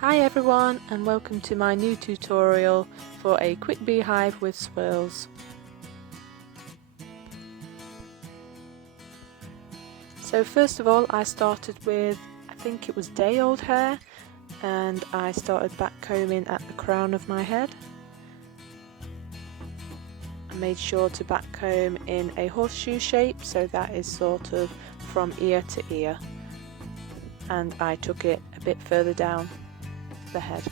Hi everyone, and welcome to my new tutorial for a quick beehive with swirls. So first of all I started with, I think it was day-old hair, and I started back combing at the crown of my head. I made sure to back comb in a horseshoe shape, so that is sort of from ear to ear, and I took it a bit further down the head.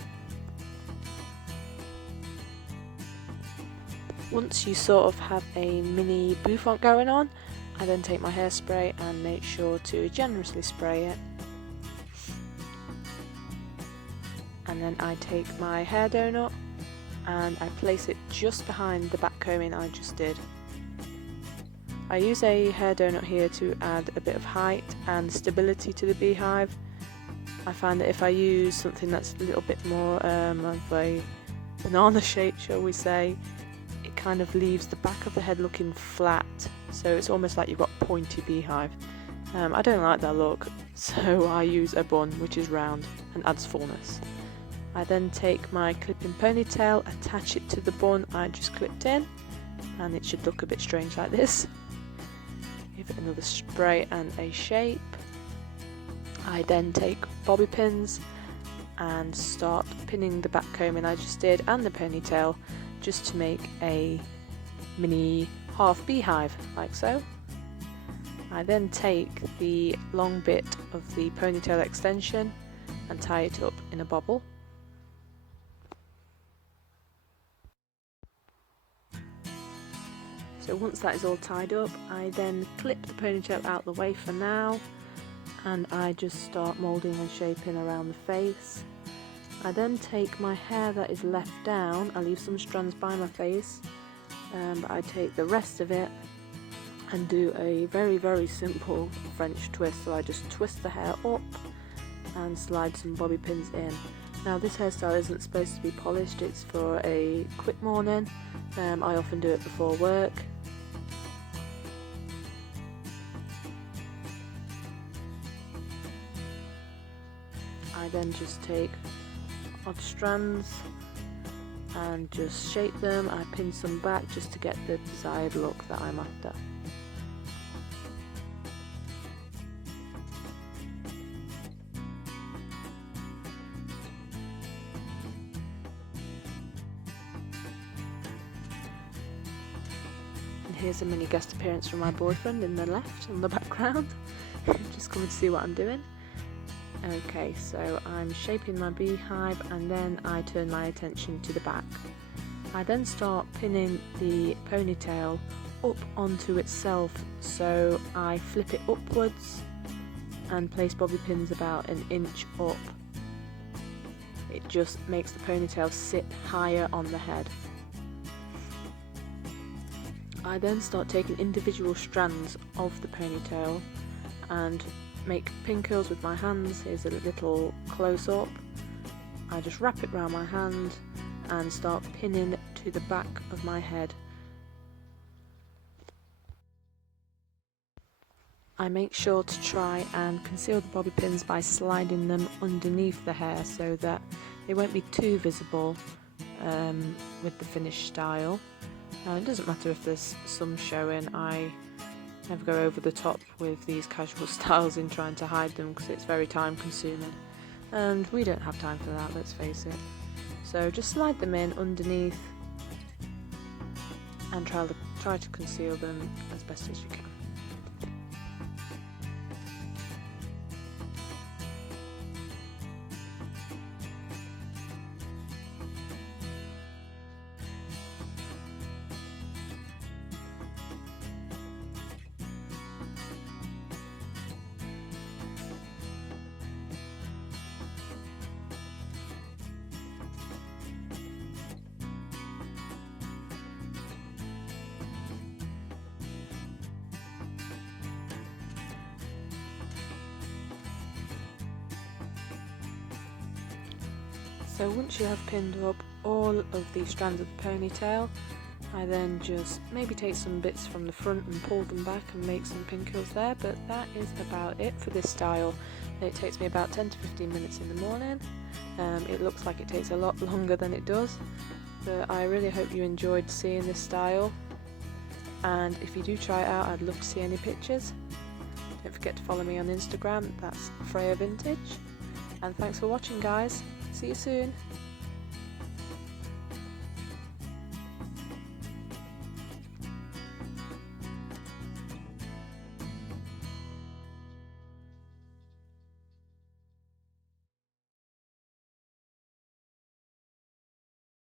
Once you sort of have a mini bouffant going on, I then take my hairspray and make sure to generously spray it. And then I take my hair donut and I place it just behind the back combing I just did. I use a hair donut here to add a bit of height and stability to the beehive. I find that if I use something that's a little bit more of a banana shape, shall we say, it kind of leaves the back of the head looking flat, so it's almost like you've got a pointy beehive. I don't like that look, so I use a bun which is round and adds fullness. I then take my clip-in ponytail, attach it to the bun I just clipped in, and it should look a bit strange like this. Give it another spray and a shape. I then take bobby pins and start pinning the back combing I just did and the ponytail just to make a mini half beehive, like so. I then take the long bit of the ponytail extension and tie it up in a bobble. So once that is all tied up, I then clip the ponytail out the way for now, and I just start moulding and shaping around the face. I then take my hair that is left down, I leave some strands by my face, but I take the rest of it and do a very simple French twist. So I just twist the hair up and slide some bobby pins in. Now this hairstyle isn't supposed to be polished, it's for a quick morning. I often do it before work. I then just take odd strands and just shape them. I pin some back just to get the desired look that I'm after. And here's a mini guest appearance from my boyfriend in the left on the background, just coming to see what I'm doing. Okay, so I'm shaping my beehive and then I turn my attention to the back. I then start pinning the ponytail up onto itself, so I flip it upwards and place bobby pins about an inch up. It just makes the ponytail sit higher on the head. I then start taking individual strands of the ponytail and make pin curls with my hands. Here's a little close-up. I just wrap it around my hand and start pinning to the back of my head. I make sure to try and conceal the bobby pins by sliding them underneath the hair so that they won't be too visible with the finished style. It doesn't matter if there's some showing. I never go over the top with these casual styles in trying to hide them because it's very time consuming, and we don't have time for that, let's face it. So just slide them in underneath and try to conceal them as best as you can. So once you have pinned up all of the strands of the ponytail, I then just maybe take some bits from the front and pull them back and make some pin curls there, but that is about it for this style. It takes me about 10 to 15 minutes in the morning, It looks like it takes a lot longer than it does, but I really hope you enjoyed seeing this style, and if you do try it out, I'd love to see any pictures. Don't forget to follow me on Instagram, that's FreyaVintage, and thanks for watching guys, see you soon.